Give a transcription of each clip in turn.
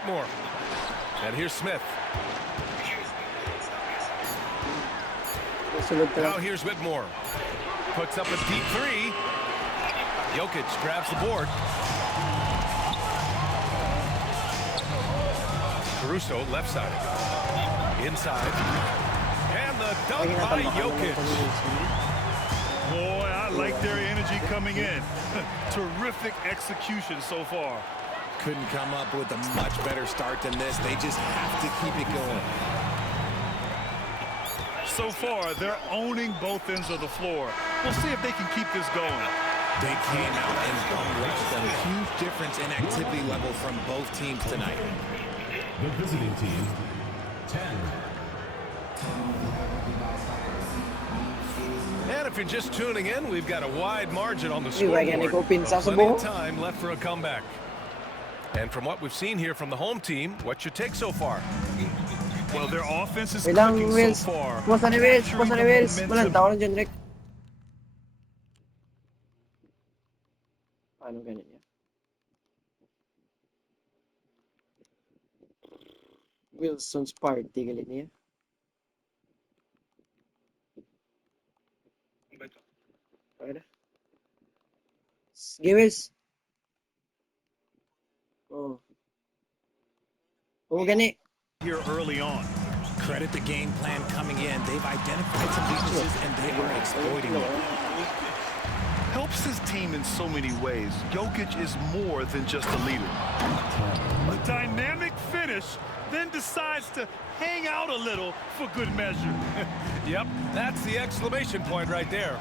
Whitmore. And here's Smith. Now here's Whitmore. Puts up a deep three. Jokic grabs the board. Caruso left side. Inside. And the dunk by Jokic. Boy, I like their energy coming in. Terrific execution so far. Couldn't come up with a much better start than this. They just have to keep it going. So far, they're owning both ends of the floor. We'll see if they can keep this going. They came out and bum rushed them. Huge difference in activity level from both teams tonight. The visiting team, 10. And if you're just tuning in, we've got a wide margin on the scoreboard. Plenty of time left for a comeback. And from what we've seen here from the home team, what's your take so far? Well, their offense is clicking so far. Walang tao na dyan, Rick. Paano ganun yan? Wilson's party, galit niya. Pwede. Giwis. Oh. Oh, gani. Here early on. Credit the game plan coming in. They've identified some weaknesses and they are exploiting them. Helps his team in so many ways. Jokic is more than just a leader. A dynamic finish, then decides to hang out a little for good measure. Yep, that's the exclamation point right there.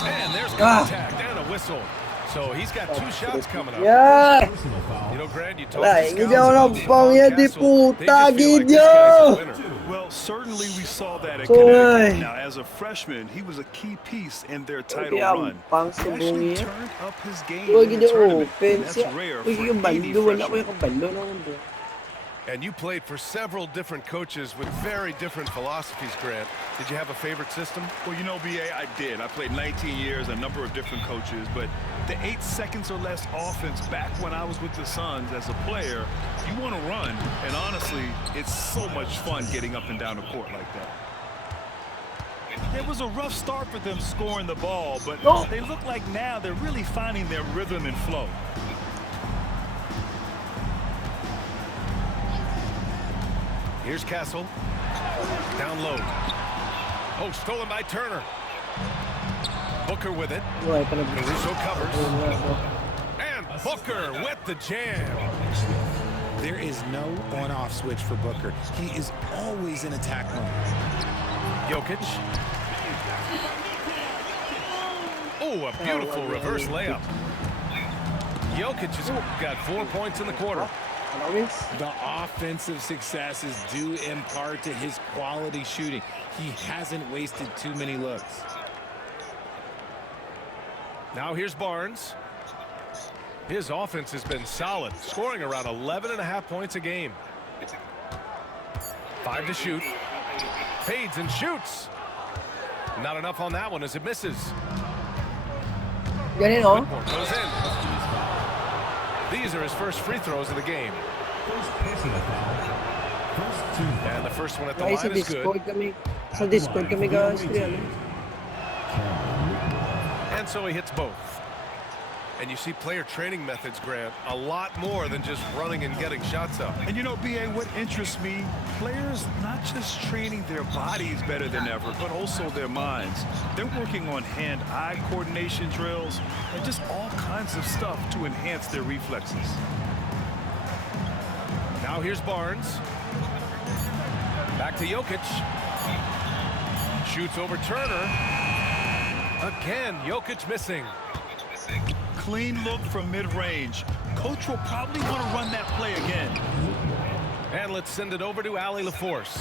And there's contact and a whistle. So he's got 2 shots coming up. Yeah! You know, Grant, you told Wala, the hindi ako scouts ng pangyan, di puta, they just feel like this Gideon! guy's a winner. Well, certainly we saw that at Soy. Connecticut. Now, as a freshman, he was a key piece in their title run. Pang He actually subungi. turned up his game Uy, in the Gideon, tournament, open and that's siya. rare Uy, for yung any balo, wala ko freshman. yung kabalo naman bro. And you played for several different coaches with very different philosophies, Grant. Did you have a favorite system? Well, you know, B.A., I did. I played 19 years, a number of different coaches, but the 8 seconds or less offense back when I was with the Suns as a player, you want to run, and honestly, it's so much fun getting up and down the court like that. It was a rough start for them scoring the ball, but they look like now they're really finding their rhythm and flow. Here's Castle. Down low. Oh, stolen by Turner. Booker with it. Uy, pa na Caruso covers. And Booker with the jam. There is no on-off switch for Booker. He is always in attack mode. Jokic. Oh, a beautiful reverse layup. Jokic has got 4 points in the quarter. The offensive success is due in part to his quality shooting. He hasn't wasted too many looks. Now here's Barnes. His offense has been solid, scoring around 11.5 points a game. 5 to shoot. Fades and shoots. Not enough on that one as it misses. Ganun, oh. Whitmore goes in. These are his first free throws of the game. And the first one at the Ay, line is good. Sa Discord kami guys. And so he hits both. And you see player training methods, Grant, a lot more than just running and getting shots up. And you know, B.A., what interests me, players not just training their bodies better than ever, but also their minds. They're working on hand-eye coordination drills and just all kinds of stuff to enhance their reflexes. Now here's Barnes. Back to Jokic. Shoots over Turner. Again, Jokic missing. Clean look from mid-range. Coach will probably want to run that play again. And let's send it over to Allie LaForce.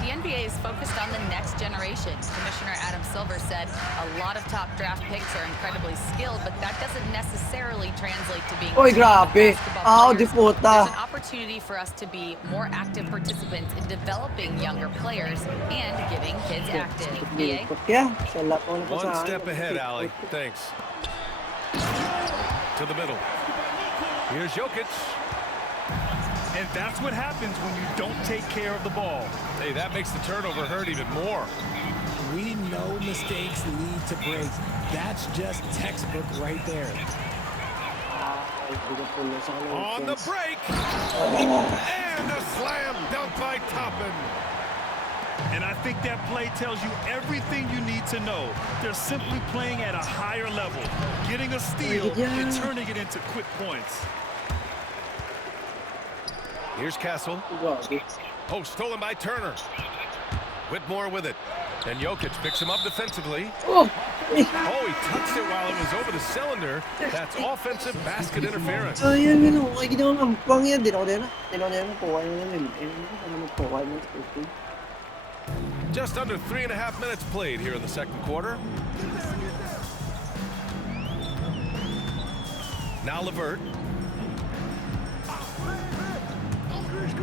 The NBA is focused on the next generation. Commissioner Adam Silver said a lot of top draft picks are incredibly skilled, but that doesn't necessarily translate to being Oy, grabe. basketball Di players. puta. There's an opportunity for us to be more active participants in developing younger players and getting kids active. BA? One step ahead, Allie. Thanks. To the middle. Here's Jokic. And that's what happens when you don't take care of the ball. Hey, that makes the turnover hurt even more. We know mistakes lead to breaks. That's just textbook right there. On the break. And a slam dunk by Toppin. And I think that play tells you everything you need to know. They're simply playing at a higher level, getting a steal and turning it into quick points. Here's Castle. Oh, stolen by Turner. Whitmore with it. And Jokic picks him up defensively. Oh, he touched it while it was over the cylinder. That's offensive basket interference. Ayan, ginawa ng pang yan. Di na kuha yun. Just under 3.5 minutes played here in the second quarter. Now LeVert.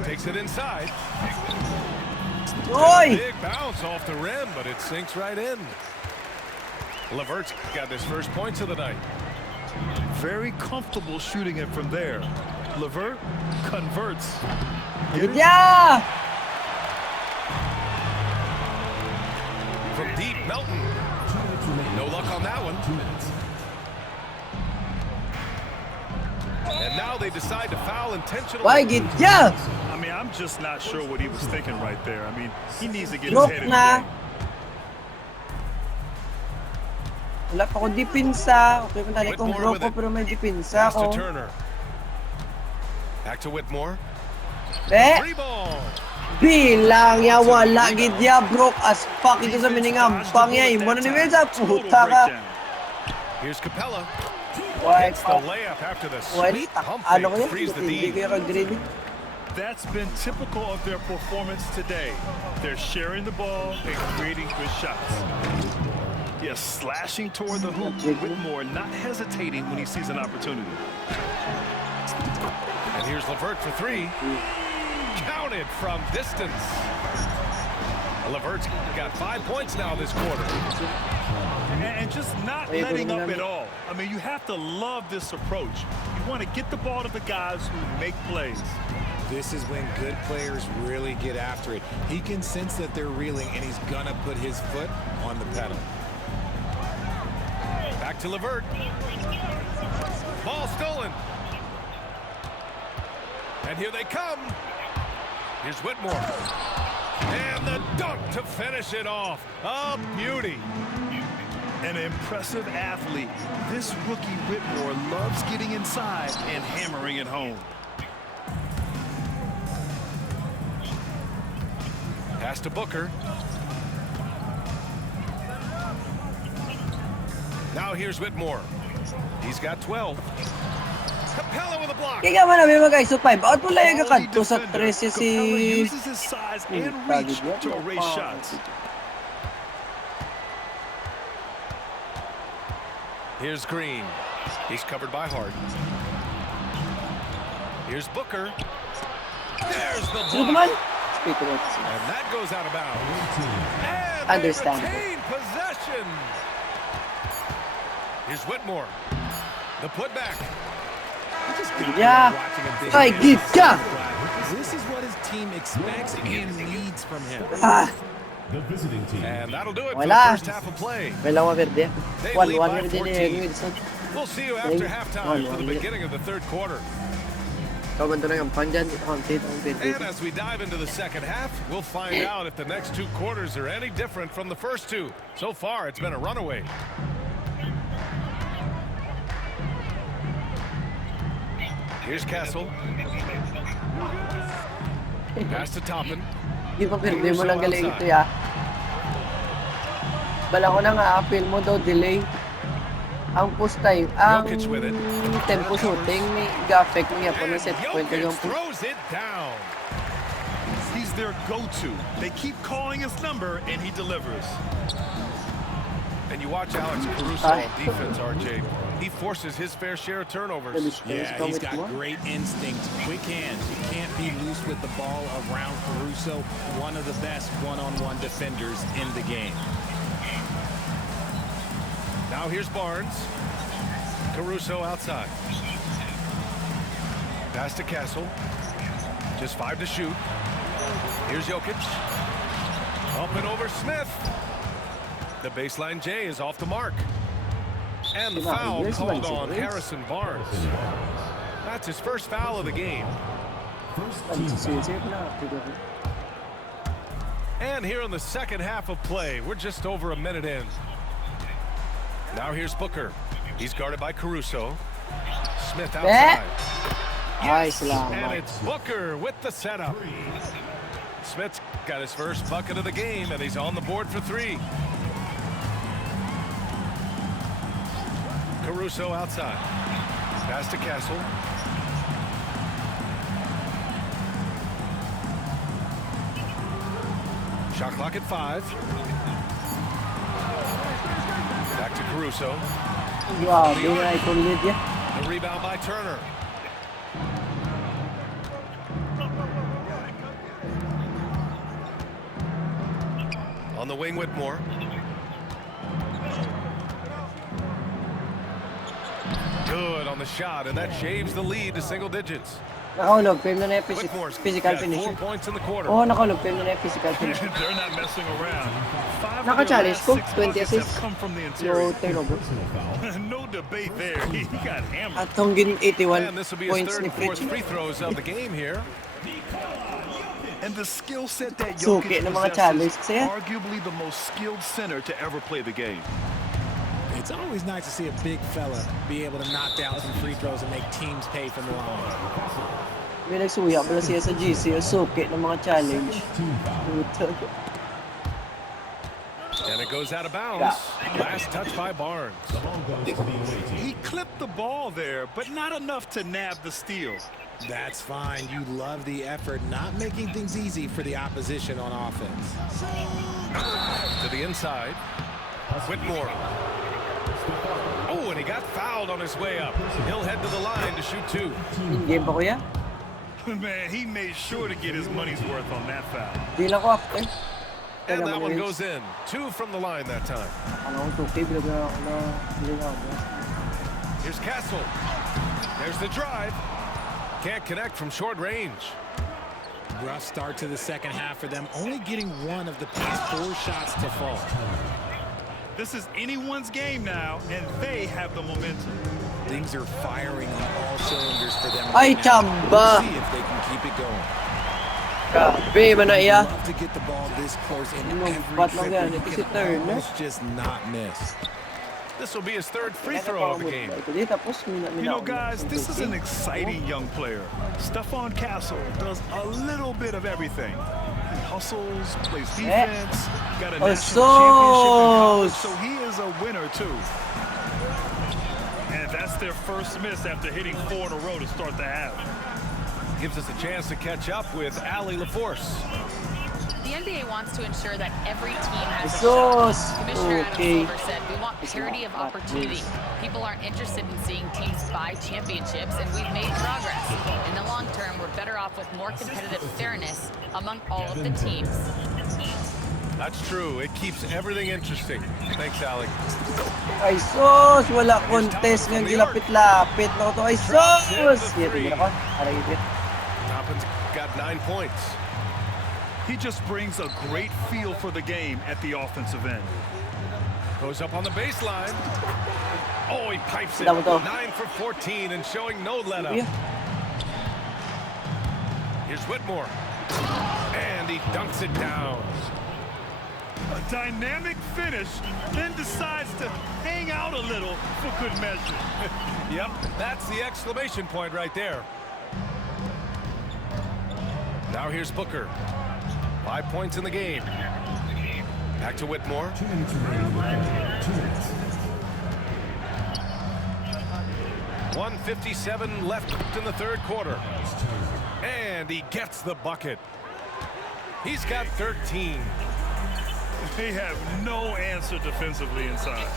Takes it inside. Big bounce off the rim, but it sinks right in. LeVert's got his first points of the night. Very comfortable shooting it from there. LeVert converts. Yeah! From deep, Melton. No luck on that one. 2 minutes. And now they decide to foul intentionally. Why get ya? I mean, I'm just not sure what he was thinking right there. I mean, he needs to get his Drop head in na. the game. Wala pa akong dipinsa. Okay, madali kong Whitmore with drop it. pero may dipinsa Pass to ako. Turner. Back to Whitmore. Eh, Free ball. bilang ya wala gid ya broke as fuck ito sa miningambang ya. Imo na ni Mesa, Total puta ka. breakdown. Here's Capella. Why? It's the layup after the Why? sweet pump Ano fake to ko freeze the yan? Hindi D. kayo kag-grade. That's been typical of their performance today. They're sharing the ball and creating good shots. Yes, slashing toward the hoop. Whitmore not hesitating when he sees an opportunity. And here's LeVert for three. Counted from distance. LeVert's got 5 points now this quarter. And just not letting up at all. I mean, you have to love this approach. You want to get the ball to the guys who make plays. This is when good players really get after it. He can sense that they're reeling, and he's gonna put his foot on the pedal. Back to LeVert. Ball stolen. And here they come. Here's Whitmore. And the dunk to finish it off. A beauty. An impressive athlete. This rookie Whitmore loves getting inside and hammering it home. Pass to Booker. Now here's Whitmore. He's got 12. Capella with a block. Kaya man namin mag-ISO 5. Out mo lang yung kakadto sa 13 si... Capella uses his size and reach to erase shots. Here's Green. He's covered by Hart. Here's Booker. There's the Sino block. naman? Speaking of... And that goes out of bounds. And Understandable. they retain possession. Here's Whitmore. The putback. Yeah. Ay, git ka! This is what his team expects and needs from him. Ah, The visiting team. And that'll do it for the Wala. first half of play. kailangan maverde. They 1-1 lead by maverde ni 14. Wilson. We'll see you after Hey, halftime for the 1-1. beginning of the third quarter. Kaman to na yung pang dyan. Ito kang tit, ang verde. And as we dive into the second half, we'll find out if the next two quarters are any different from the first two. So far, it's been a runaway. Here's Castle. Pass to Toppin. Di ba verde mo lang galing ito ya? Bala ko na nga, appeal mo daw, delay. Ang post time, ang Jokic with it. tempo shooting, may ga-affect mo yan po na And set point Jokic yung throws it down. He's their go-to. They keep calling his number, and he delivers. And you watch Alex Caruso on defense, RJ. He forces his fair share of turnovers. Yeah, he's got great instinct, quick hands. You can't be loose with the ball around Caruso, one of the best one-on-one defenders in the game. Now here's Barnes. Caruso outside. Pass to Castle. Just 5 to shoot. Here's Jokic. Up and over Smith. The baseline J is off the mark. And the foul called on Harrison Barnes. That's his first foul of the game. And here in the second half of play, we're just over a minute in. Now here's Booker. He's guarded by Caruso. Smith outside. Nice, and it's Booker with the setup. Smith's got his first bucket of the game, and he's on the board for 3. Caruso outside. Pass to Castle. Shot clock at 5. Back to Caruso. Wow, the rebound by Turner. On the wing, Whitmore. Good on the shot, and that shaves the lead to single digits. Nakulog, film na physical finish. 4 points in the quarter. Oh, nakulog, film na physical finish. They're not messing around. 5 Naka-challenge ko, 20 buckets assists. have come from the interior. No turnover. No debate there. He got hammered. At hongin 81 And this will be his points third ni and fourth Fritz. free throws of the game here. And the skill set that Suki Jokic ng mga challenge possesses, siya. arguably the most skilled center to ever play the game. It's always nice to see a big fella be able to knock down some free throws and make teams pay from the line. May nagsuya pala siya sa GC, yung suki ng mga challenge. And it goes out of bounds. Last touch by Barnes. He clipped the ball there, but not enough to nab the steal. That's fine. You love the effort, not making things easy for the opposition on offense. To the inside. Whitmore. Oh, and he got fouled on his way up. He'll head to the line to shoot 2. In-game pa kuya? Man, he made sure to get his money's worth on that foul. Di lang ko after. And that one goes in. 2 from the line that time. Ano kung 2K, bilang ako na bilang ako. Here's Castle. There's the drive. Can't connect from short range. Rough start to the second half for them, only getting one of the past 4 shots to fall. This is anyone's game now, and they have the momentum. Things are firing on all cylinders for them. Ay, right now. chamba! We'll see if they can keep it going. Grabe, manaya. Love to get the ball this close in every Ba't lang trip, yan? and you Kasi can turn, almost just not miss. This will be his third free throw of the game. You know, guys, this is an exciting young player. Stephon Castle does a little bit of everything. He hustles, plays defense, got a national championship in college, so he is a winner, too. And that's their first miss after hitting 4 in a row to start the half. Gives us a chance to catch up with Allie LaForce. The NBA wants to ensure that every team has a shot. Commissioner Adam Silver said, we want parity of opportunity. People aren't interested in seeing teams buy championships, and we've made progress. In the long term, we're better off with more competitive fairness among all of the teams. That's true. It keeps everything interesting. Thanks, Allie. Ay, sus! Wala contest ng gilapit-lapit na ito. Ay, sus! Toppin's got 9 points. He just brings a great feel for the game at the offensive end. Goes up on the baseline. Oh, he pipes it. 9 for 14 and showing no let-up. Here's Whitmore. And he dunks it down. A dynamic finish, then decides to hang out a little for good measure. Yep, that's the exclamation point right there. Now here's Booker. 5 points in the game. Back to Whitmore. 2 minutes remaining. 2 minutes. 1:57 left in the third quarter. And he gets the bucket. He's got 13. They have no answer defensively inside.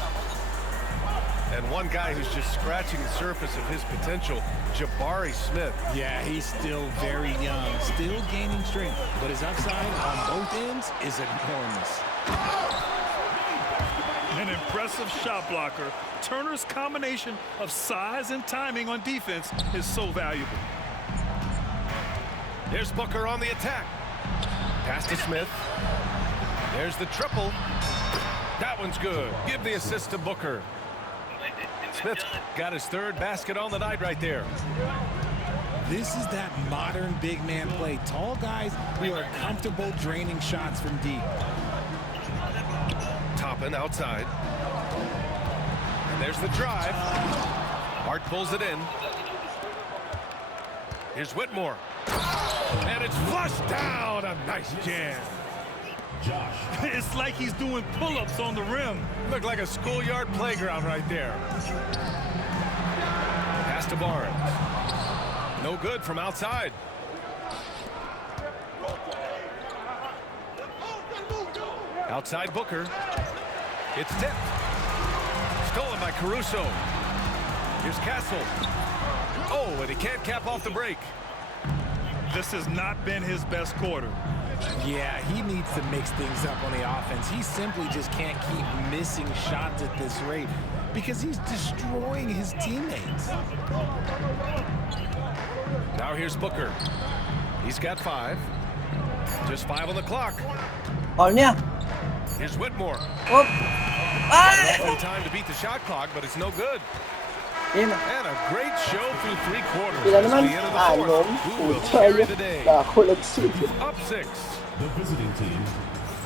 And one guy who's just scratching the surface of his potential, Jabari Smith. Yeah, he's still very young, still gaining strength, but his upside on both ends is enormous. An impressive shot blocker. Turner's combination of size and timing on defense is so valuable. There's Booker on the attack. Pass to Smith. There's the triple. That one's good. Give the assist to Booker. Smith got his third basket on the night right there. This is that modern big man play. Tall guys who are comfortable draining shots from deep. Toppin outside. And there's the drive. Hart pulls it in. Here's Whitmore. And it's flushed down. A nice jam. Josh. It's like he's doing pull-ups on the rim. Looked like a schoolyard playground right there. Pass to Barnes. No good from outside. Outside Booker. It's tipped. Stolen by Caruso. Here's Castle. Oh, and he can't cap off the break. This has not been his best quarter. Yeah, he needs to mix things up on the offense. He simply just can't keep missing shots at this rate because he's destroying his teammates. Now here's Booker. He's got 5. Just 5 on the clock. Foul niya. Here's Whitmore. Op. Ay! Roughly time to beat the shot clock, but it's no good. Game. And a great show through 3 quarters. Sila As naman. we enter the fourth. Who will Pucha carry niya. the day? Nakakulag sila. Up 6. The visiting team.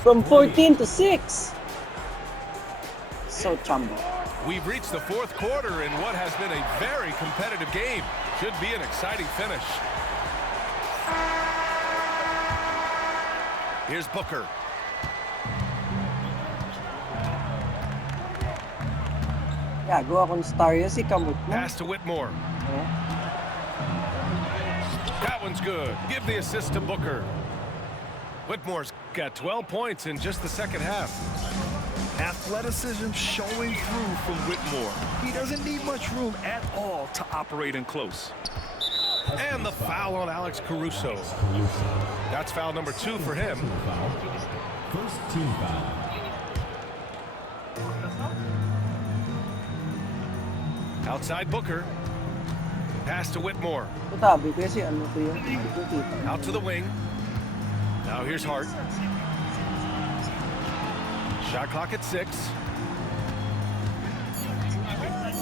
From 14 to 6. So chumbo. We've reached the fourth quarter in what has been a very competitive game. Should be an exciting finish. Here's Booker. Gago akong star yun si Kamut mo. Pass to Whitmore. That one's good. Give the assist to Booker. Whitmore's got 12 points in just the second half. Athleticism showing through from Whitmore. He doesn't need much room at all to operate in close. And the foul on Alex Caruso. That's foul number 2 for him. Foul. First team foul. Outside Booker. Pass to Whitmore. Tabi kasi ano ko yun. Hindi ko kita. Out to the wing. Now here's Hart. Shot clock at 6.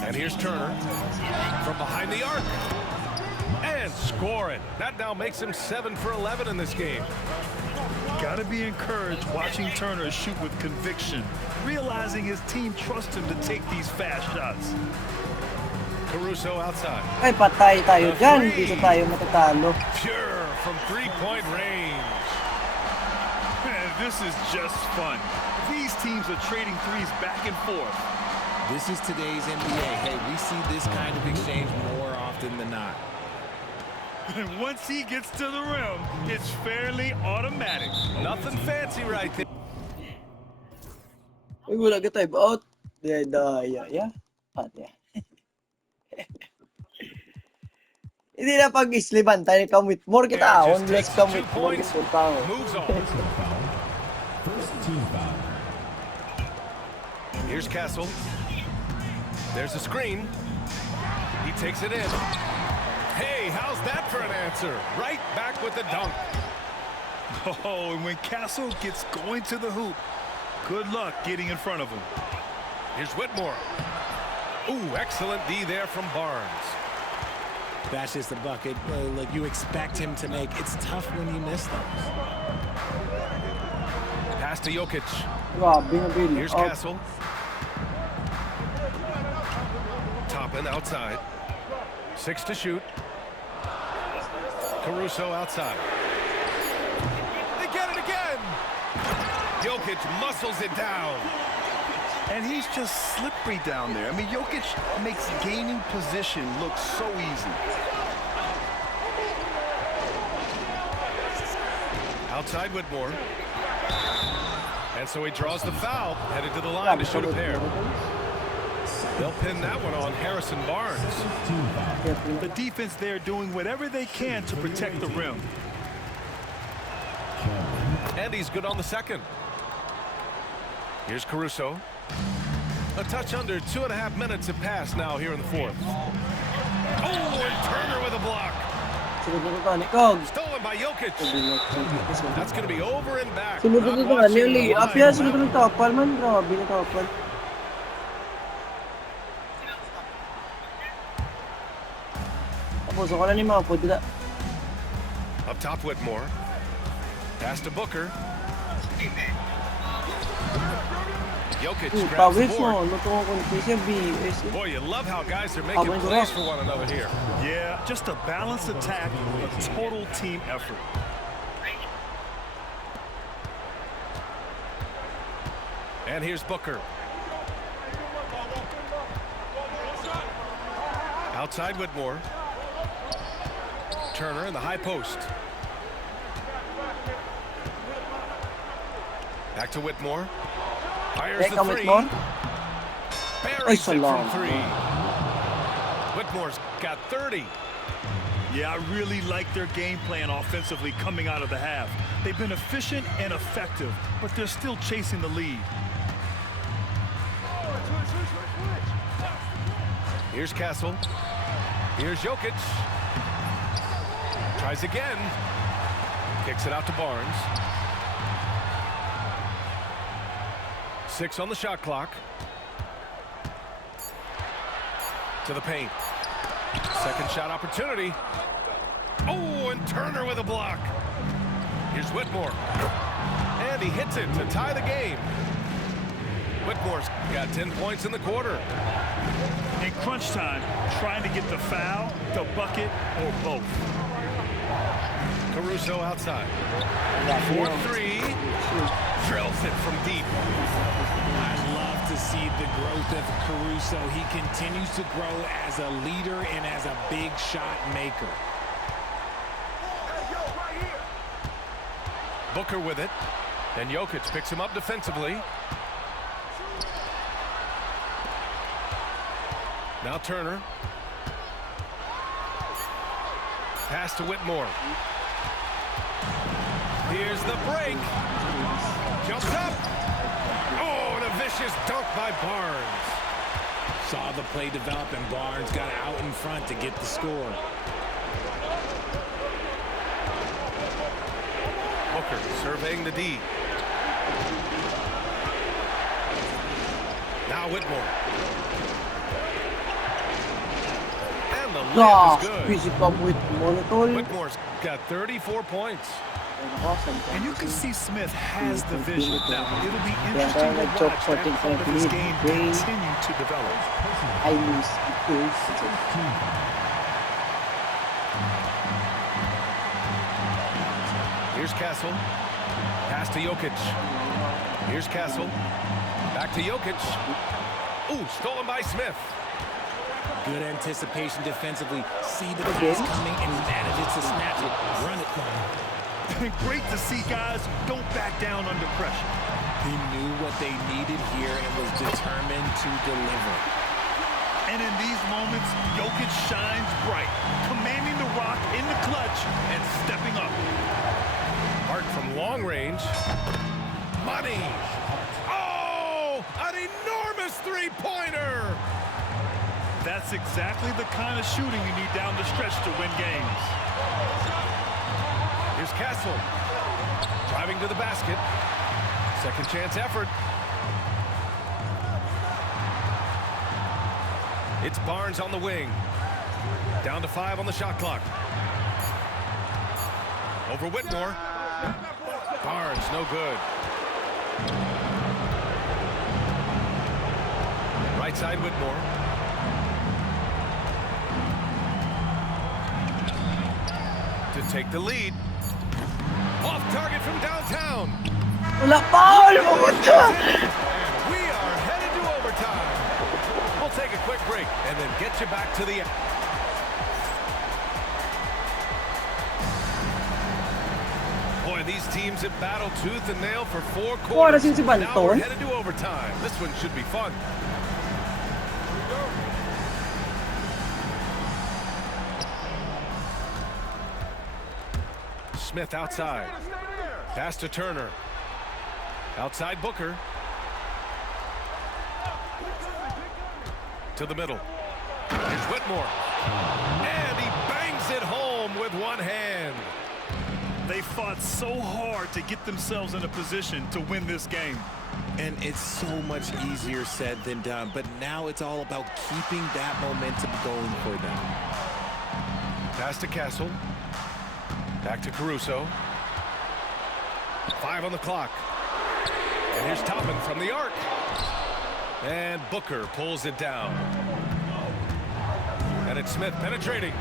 And here's Turner. From behind the arc. And score it. That now makes him 7 for 11 in this game. Got to be encouraged watching Turner shoot with conviction, realizing his team trusts him to take these fast shots. Caruso outside. Ay, patay tayo dyan. Hindi na tayo matatalo. Pure from 3-point range. Man, this is just fun. These teams are trading threes back and forth. This is today's NBA. Hey, we see this kind of exchange more often than not. And once he gets to the rim, it's fairly automatic. Nothing fancy right there. Uy, wala ka type out. Yeah. Hindi na pag-isliban tayo ka with more kita. Yeah, just Let's takes come 2 with more points. kita tao. Moves on. Personal foul. First team foul. Here's Castle. There's a screen. He takes it in. Hey, how's that for an answer? Right back with the dunk. Oh, and when Castle gets going to the hoop, good luck getting in front of him. Here's Whitmore. Ooh, excellent D there from Barnes. That's just a bucket like you expect him to make. It's tough when you miss those. Pass to Jokic. Grabe na Bill. Here's Castle. Toppin outside. 6 to shoot. Caruso outside. They get it again. Jokic muscles it down. And he's just slippery down there. I mean, Jokic makes gaining position look so easy. Outside Whitmore. And so he draws the foul, headed to the line to shoot a pair. They'll pin that one on Harrison Barnes. Team foul. The defense there doing whatever they can to protect the rim. And he's good on the second. Here's Caruso. A touch under 2.5 minutes have passed now here in the fourth. Oh, and Turner with a block. Sunod na ito, Nikog. Stolen by Jokic. That's going to be over and back. Sunod na Not ito, watching nearly. the line. Apya, sunod na ito. Tapal man, grabe na tapal. Tapos ako na ni mga po, dila. Up top, Whitmore. Pass to Booker. Jokic grabs the Pawis board. mo, luto ko kung siya BS. Boy, you love how guys are making Abang plays Rock. for one another here. Yeah, just a balanced attack, a total team effort. And here's Booker. Outside Whitmore. Turner in the high post. Back to Whitmore. Fires the Teka, three. Whitmore. Buries it from salam. three. Whitmore's got 30. Yeah, I really like their game plan offensively coming out of the half. They've been efficient and effective, but they're still chasing the lead. Here's Castle. Here's Jokic. Tries again. Kicks it out to Barnes. 6 on the shot clock. To the paint. Second shot opportunity. Oh, and Turner with a block. Here's Whitmore. And he hits it to tie the game. Whitmore's got 10 points in the quarter. In crunch time, trying to get the foul, the bucket, or both. Caruso outside. 4-3. Drills it from deep. I love to see the growth of Caruso. He continues to grow as a leader and as a big shot maker. Booker with it. And Jokic picks him up defensively. Now Turner. Pass to Whitmore. Here's the break. Jumps up. Oh, and a vicious dunk by Barnes. Saw the play develop and Barnes got out in front to get the score. Booker surveying the D. Now Whitmore. And the layup is good. Busy pa po Whitmore na tol. Whitmore's got 34 points. And you can see Smith has the vision. Now, it'll be interesting to watch that part of his game continue to develop. I lose because Here's Castle. Pass to Jokic. Here's Castle. Back to Jokic. Ooh, stolen by Smith. Good anticipation defensively. See the pass coming and manages to snatch it. Run it. Great to see guys don't back down under pressure. He knew what they needed here and was determined to deliver. And in these moments, Jokic shines bright, commanding the rock in the clutch and stepping up. Hart from long range. Money. Oh, an enormous three-pointer. That's exactly the kind of shooting you need down the stretch to win games. Here's Castle. Driving to the basket. Second chance effort. It's Barnes on the wing. Down to 5 on the shot clock. Over Whitmore. Barnes, no good. Right side, Whitmore. To take the lead. Off target from downtown. wala foul! Pumunta! We are headed to overtime. We'll take a quick break and then get you back to the... Boy, these teams have battled tooth and nail for 4 quarters. Oras yung si Now we're Banton. headed to overtime. This one should be fun. Smith outside. Pass to Turner. Outside Booker. To the middle. Here's Whitmore. And he bangs it home. him with one hand. They fought so hard to get themselves in a position to win this game. And it's so much easier said than done, but now it's all about keeping that momentum going for them. Pass to Castle. Back to Caruso. 5 on the clock. And here's Toppin from the arc. And Booker pulls it down. And it's Smith penetrating.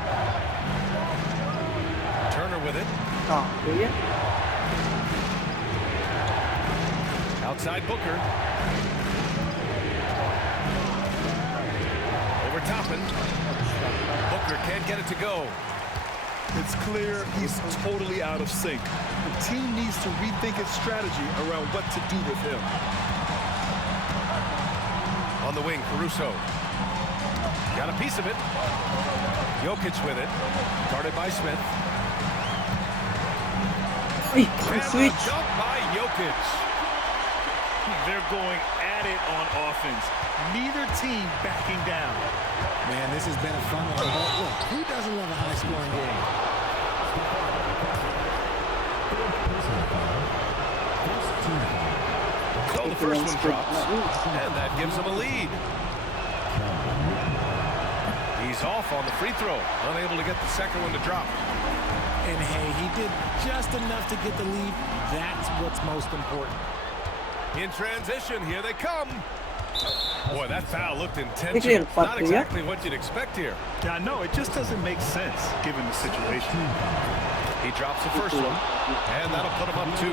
Turner with it. Oh, yeah. Outside Booker. Over Toppin. Booker can't get it to go. It's clear he's totally out of sync. The team needs to rethink its strategy around what to do with him. On the wing, Caruso. Got a piece of it. Jokic with it. Guarded by Smith. Uy, And switch. a dunk by Jokic. They're going at it on offense. Neither team backing down. Man, this has been a fun one. Look, who doesn't love a high-scoring game? So the first one drops, and that gives him a lead. He's off on the free throw, unable to get the second one to drop. And hey, he did just enough to get the lead. That's what's most important. In transition, here they come. Boy, that foul looked Clear intentional. puck, Not yeah. exactly what you'd expect here. Yeah, no, it just doesn't make sense given the situation. He drops the first one, and that'll put him up 2.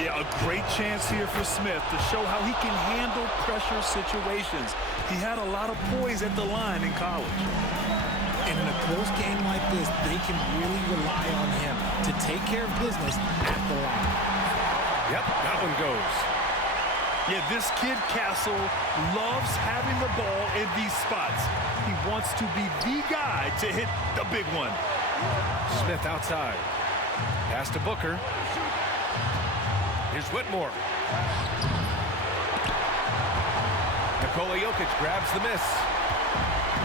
Yeah, a great chance here for Smith to show how he can handle pressure situations. He had a lot of poise at the line in college. And in a close game like this, they can really rely on him to take care of business at the line. Yep, that one goes. Yeah, this kid, Castle, loves having the ball in these spots. He wants to be the guy to hit the big one. Smith outside. Pass to Booker. Here's Whitmore. Nikola Jokic grabs the miss.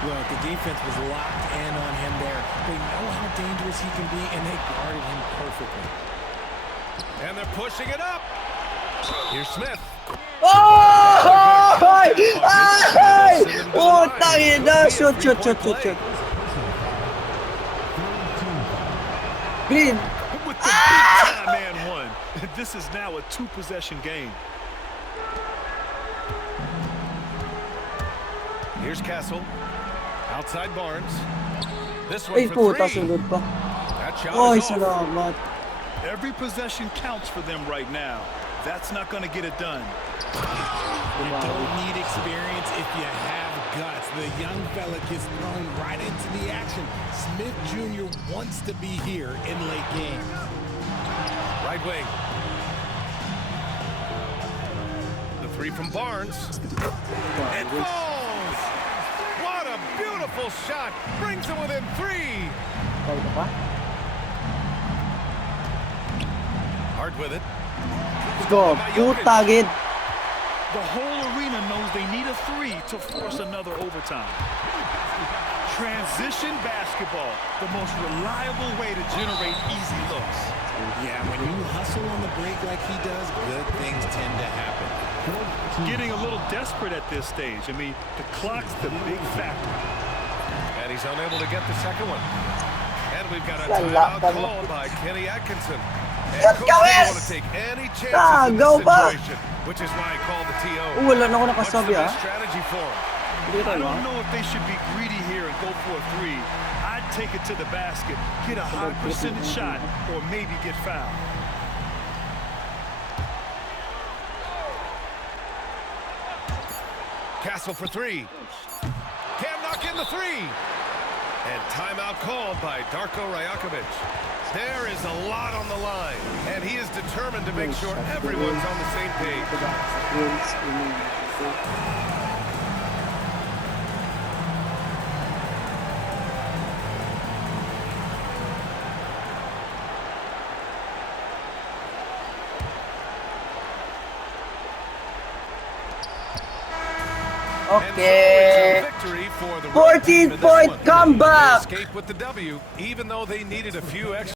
Look, the defense was locked in on him there. They know how dangerous he can be, and they guarded him perfectly. And they're pushing it up. Here's Smith. Oh! Ay! Ay! Oh, tangina. Shoot, shoot, shoot, shoot, shoot. Green. With the big-time man one, this is now a 2-possession game. Here's Castle. Outside Barnes. This Ay, one for puta, 3. sunod pa. That shot Oy, is off. salamat. Every possession counts for them right now. That's not going to get it done. You don't need experience if you have guts. The young fella gets thrown right into the action. Smith Jr. wants to be here in late games. Right wing. The 3 from Barnes. It falls! What a beautiful shot! Brings him within 3! Kaya ka pa? Hard with it. Let's go. Puta, gid. The whole arena knows they need a 3 to force another overtime. Transition basketball, the most reliable way to generate easy looks. Yeah, when you hustle on the break like he does, good things tend to happen. Getting a little desperate at this stage. I mean, the clock's the big factor. And he's unable to get the second one. And we've got a Wala timeout pa called by Kenny Atkinson. And Let's Coach go, doesn't Wes! want to take any chances Ah, in go this ba? situation, which is why I called the TO. Wala na ako What's the nakasabi, ah. best strategy for him? Hindi I tayo, don't ah. know if they should be greedy here and go for a 3. I'd take it to the basket, get a high percentage shot, or maybe get fouled. Castle for 3. Can't knock in the 3. And timeout called by Darko Rajakovic. There is a lot on the line, and he is determined to make sure everyone's on the same page. Okay. And so it's a victory for the 14-point comeback. Escape with the W, even though they needed a few extra.